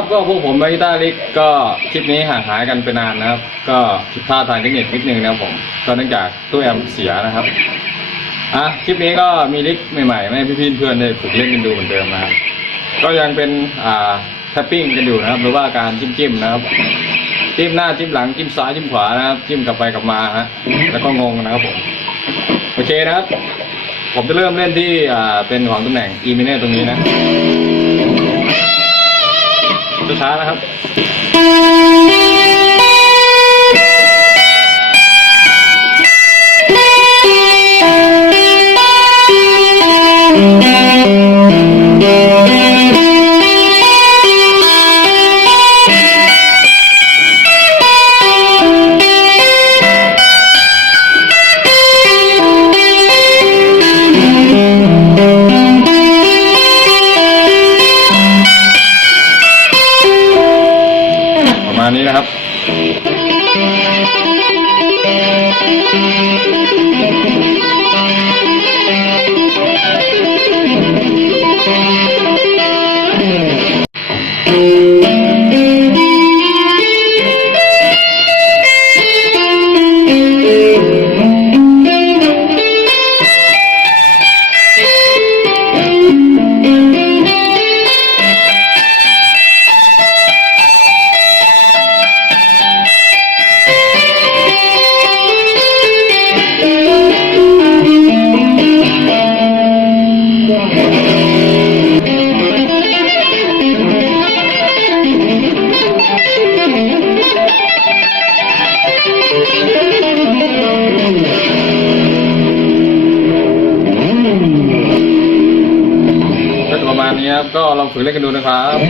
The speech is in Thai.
ับก็พวกผมมากีตาร์ลิกก็คลิปนี้ห่างหายกันไปนานนะครับ ก็ผิดพลาดทางเทคนิคนิดนึงนะครับผมก็เนื่องจากตู้แอมป์เสียนะครับอะคลิปนี้ก็มีลิกใหม่ๆให้พี่ๆเพื่อนได้ฝึกเล่นกันดูเหมือนเดิมนะครับก็ยังเป็นอ่าแทปปิ้งกันอยู่นะครับ หรือว่าการจิ้มจิ้มๆนะครับ จิ้มหน้าจิ้มหลังจิ้มซ้ายจิ้มขวานะครับ จิ้มกลับไปกลับมาฮะแล้วก็งงนะครับผมโอเคนะครับ ผมจะเริ่มเล่นที่อ่าเป็นของตำแหน่ง E minor ตรงนี้นะ ช้ายนะครับ มาณนี้นะครับ ก็ประมาณนี้ครับ ก็ลองฝึกเล่นกันดูนะครับ